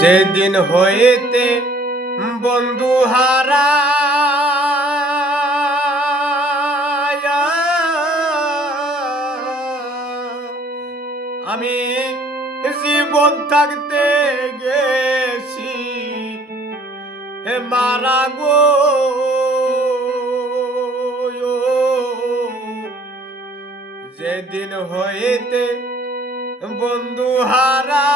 যেদিন হইতে বন্ধু হারা আমি জীবন থাকতে গেছি মারা গো, যেদিন হইতে বন্ধু হারা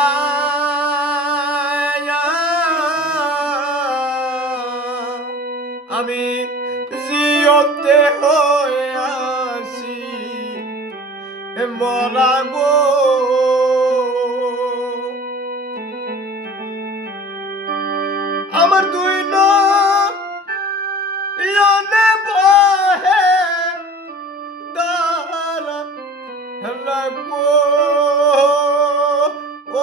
আমি জিয়তে হয়ে আসি মরা গো। আমার দুই নয়নে বহে দাঁড়া লাগো ও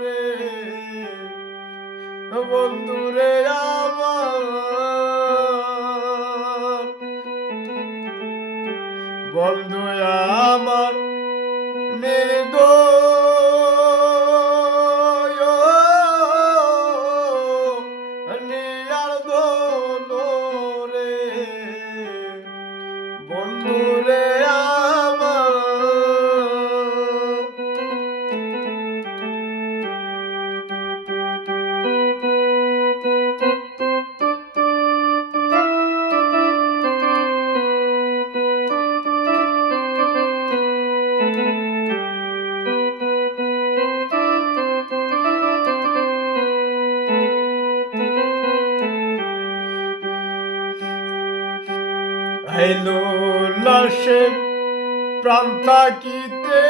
রে বন্ধুরে আমার, বন্ধু আমার নির্দয় নিয়ার দোলে বন্ধুরে আমার। আইলো লাশে প্রাণ থাকিতে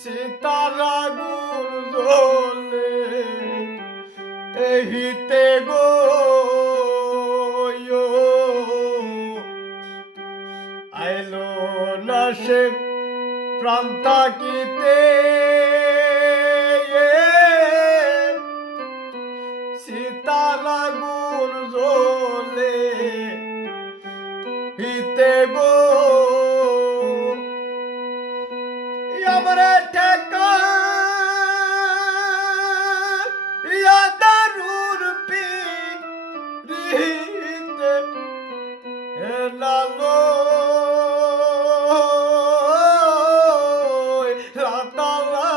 সীতার আগুন জ্বলে এহিতে গো, আইলো লাশে প্রাণ থাকিতে সীতার আগুন জ্বলে হিতে গো, আমার ঠেকা দারুর পিরিতে লালো লাতালা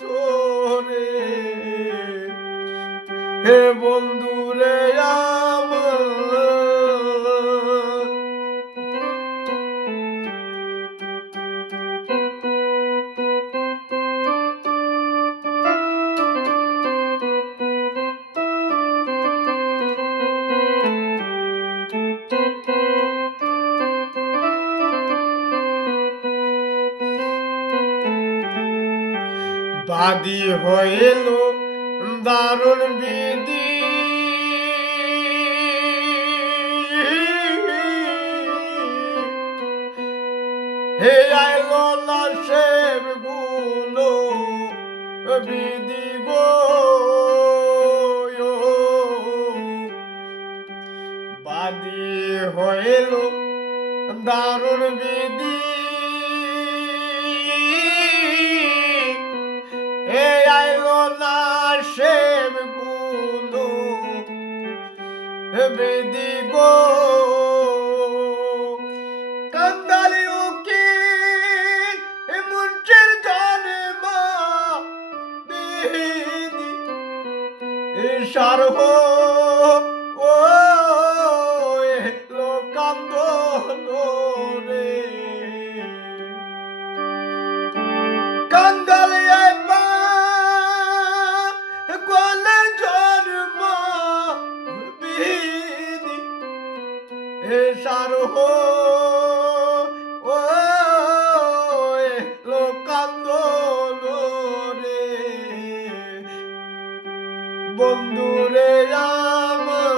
সরে হে বন্ধুরে আমার। বাদী হইল দারুণ বিধি হে আইলো লাশের গুলো বিধি গো, বাদী হইল দারুণ বিধি হে আইলো লাশের গুলো বিধি গো, কান্দালি উকিল মুন্সির জন্ম বিধি সারহ ও লোকান্দোলন রে কান্দালি গলের জন্ম বিধি সারহ ও লোকান্দোলন রে বন্ধুরে আমার,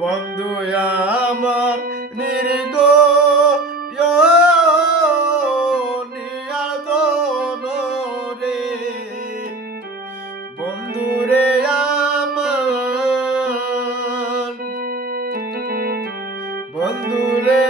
বন্ধু আমার নির্দয় নিয়ার দোলে বন্ধুরে আমার। বন্ধুরে